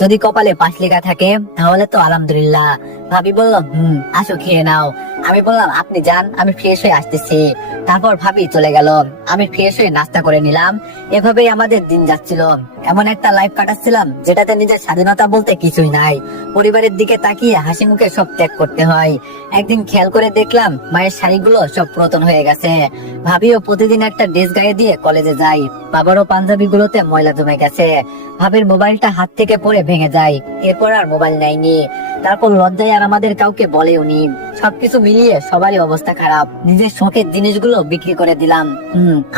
যদি কপালে 5 লেখা থাকে তাহলে তো আলহামদুলিল্লাহ। ভাবি বলল আসো খেয়ে নাও। আমি বললাম আপনি যান, আমি ফ্রেশ হয়ে আসতেছি। তারপর ভাবি চলে গেল, আমি ফ্রেশ হয়ে নাস্তা করে নিলাম। এভাবেই আমাদের দিন যাচ্ছিল। এমন একটা লাইফ কাটাচ্ছিলাম যেটাতে নিজের স্বাধীনতা বলতে কিছুই নাই। পরিবারের দিকে তাকিয়ে হাসি মুখে সব ত্যাগ করতে হয়। একদিন খেয়াল করে দেখলাম মায়ের শাড়িগুলো সব পুরাতন হয়ে গেছে। ভাবিও প্রতিদিন একটা ড্রেস গায়ে দিয়ে কলেজে যায়। বাবারও পাঞ্জাবি গুলোতে ময়লা জমে গেছে। ভাবির মোবাইলটা হাত থেকে পড়ে ভেঙে যায়। এরপর আর মোবাইল নেয়নি। তারপর লজ্জায় আর আমাদের কাউকে বলেও নি। সবকিছু মিলিয়ে সবারই অবস্থা খারাপ। নিজের শখের জিনিসগুলো বিক্রি করে দিলাম।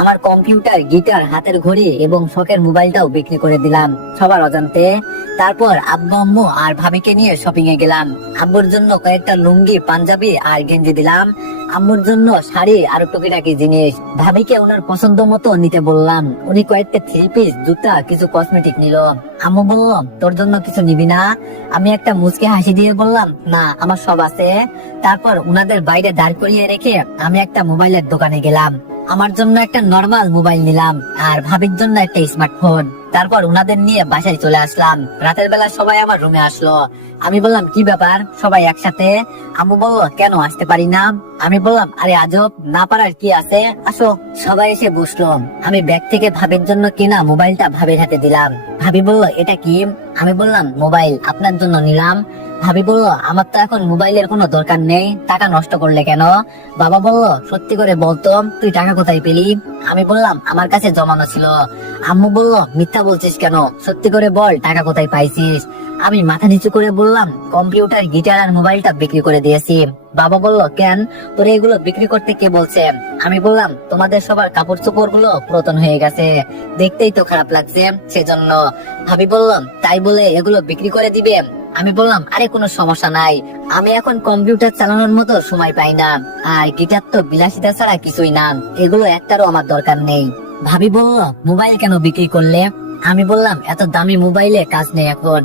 আমার কম্পিউটার, গিটার, হাতের ঘড়ি এবং শখের মোবাইলটাও বিক্রি করে দিলাম সবার অজান্তে। তারপর আব্বু আম্মু আর ভাবিকে নিয়ে শপিং এ গেলাম। আব্বুর জন্য কয়েকটা লুঙ্গি, পাঞ্জাবি আর গেঞ্জি দিলাম। আম্মুর জন্য শাড়ি আর টুকিটাকি জিনিস। ভাবিকে ওনার পছন্দ মতো নিতে বললাম। উনি কয়েকটা 3 পিস, জুতা, কিছু কসমেটিক নিল। আম্মু বলল তোর জন্য কিছু নিবি না? আমি একটা মুচকে হাসি দিয়ে বললাম না, আমার সব আছে। তারপর উনাদের বাইরে দাঁড় করিয়ে রেখে আমি একটা মোবাইলের দোকানে গেলাম। আমার জন্য একটা নরমাল মোবাইল নিলাম আর ভাবির জন্য একটা স্মার্টফোন। তারপর উনাদের নিয়ে বাসায় চলে আসলাম। রাতের বেলা সবাই আমার রুমে আসলো। আমি বললাম কি ব্যাপার সবাই একসাথে? আম্মু বলল কেন আসতে পারি না? আমি বললাম আরে আজব, না পারার কি আছে, আসো। সবাই এসে বসলো। আমি ব্যাগ থেকে ভাবির জন্য কিনা মোবাইলটা ভাবির হাতে দিলাম। ভাবি বলল এটা কি? আমি বললাম মোবাইল, আপনার জন্য নিলাম। ভাবি বলল আমার তো এখন মোবাইলের কোনো দরকার নেই, টাকা নষ্ট করলে কেন? বাবা বলল সত্যি করে বলতো তুই টাকা কোথায় পেলি? আমি বললাম আমার কাছে জমানো ছিল। আম্মু বলল মিথ্যা বলছিস কেন, সত্যি করে বল টাকা কোথায় পাইছিস? আমি মাথা নিচু করে বললাম কম্পিউটার, গিটার আর মোবাইলটা বিক্রি করে দিয়েছি। বাবা বলল কেন, তোর এগুলো বিক্রি করতে কে বলছে? আমি বললাম তোমাদের সবার কাপড় চোপড় গুলো পুরাতন হয়ে গেছে, দেখতেই তো খারাপ লাগছে সেজন্য। ভাবি বললাম তাই বলে এগুলো বিক্রি করে দিবে? আমি বললাম আরে কোনো সমস্যা নাই, আমি এখন কম্পিউটার চালানোর মতো সময় পাই না, আর গিটার তো বিলাসিতা ছাড়া কিছুই না, এগুলো একটারও আমার দরকার নেই। ভাবি বলল মোবাইল কেন বিক্রি করলে? আমি বললাম এত দামি মোবাইলে কাজ নেই এখন।